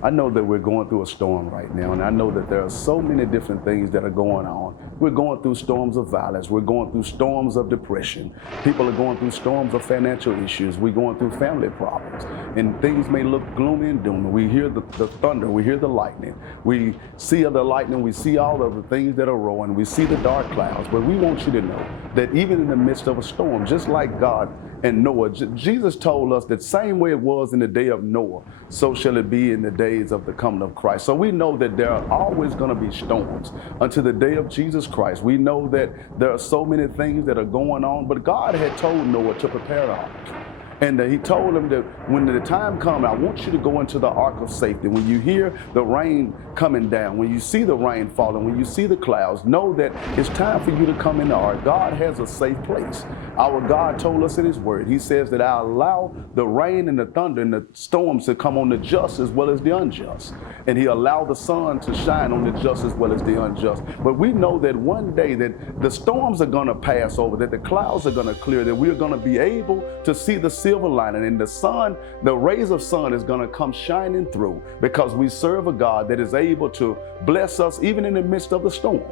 I know that we're going through a storm right now, and I know that there are so many different things that are going on. We're going through storms of violence. We're going through storms of depression. People are going through storms of financial issues. We're going through family problems, and things may look gloomy and doomy. We hear the thunder. We hear the lightning. We see the lightning. We see all of the things that are rolling. We see the dark clouds. But we want you to know that even in the midst of a storm, just like God and Noah, Jesus told us that same way it was in the day of Noah, so shall it be in the days of the coming of Christ. So we know that there are always going to be storms until the day of Jesus Christ. We know that there are so many things that are going on, but God had told Noah to prepare an ark. And he told him that when the time comes, I want you to go into the ark of safety. When you hear the rain coming down, when you see the rain falling, when you see the clouds, know that it's time for you to come in the ark. God has a safe place. Our God told us in his word, he says that I allow the rain and the thunder and the storms to come on the just as well as the unjust. And he allowed the sun to shine on the just as well as the unjust. But we know that one day that the storms are going to pass over, that the clouds are going to clear, that we're going to be able to see the silver lining, and the sun, the rays of sun is going to come shining through, because we serve a God that is able to bless us even in the midst of the storm.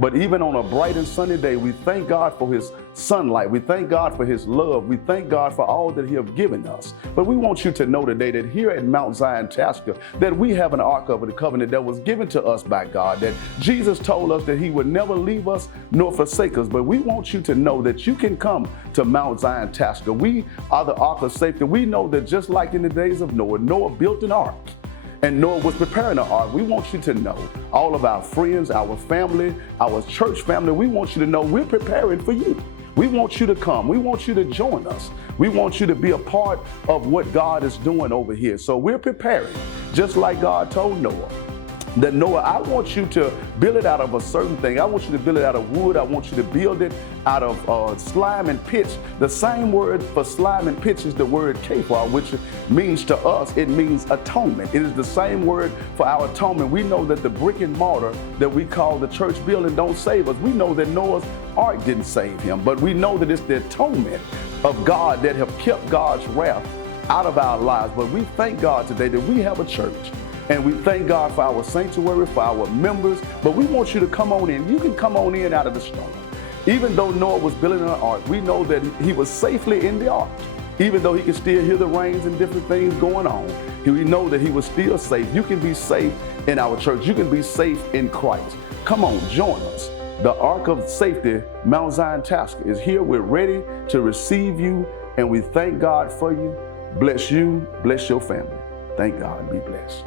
But even on a bright and sunny day, we thank God for his sunlight. We thank God for his love. We thank God for all that he has given us. But we want you to know today that here at Mount Zion Tasca, that we have an Ark of the Covenant that was given to us by God, that Jesus told us that he would never leave us nor forsake us. But we want you to know that you can come to Mount Zion Tasca. We are the Ark of Safety. We know that just like in the days of Noah, Noah built an ark, and Noah was preparing the ark. We want you to know, all of our friends, our family, our church family, we want you to know we're preparing for you. We want you to come. We want you to join us. We want you to be a part of what God is doing over here. So we're preparing, just like God told Noah. That Noah, I want you to build it out of a certain thing. I want you to build it out of wood. I want you to build it out of slime and pitch. The same word for slime and pitch is the word kafar, which means to us, it means atonement. It is the same word for our atonement. We know that the brick and mortar that we call the church building don't save us. We know that Noah's ark didn't save him, but we know that it's the atonement of God that have kept God's wrath out of our lives. But we thank God today that we have a church. And we thank God for our sanctuary, for our members. But we want you to come on in. You can come on in out of the storm. Even though Noah was building an ark, we know that he was safely in the ark. Even though he could still hear the rains and different things going on, we know that he was still safe. You can be safe in our church. You can be safe in Christ. Come on, join us. The Ark of Safety, Mount Zion Tasca, is here. We're ready to receive you, and we thank God for you. Bless you, bless your family. Thank God, be blessed.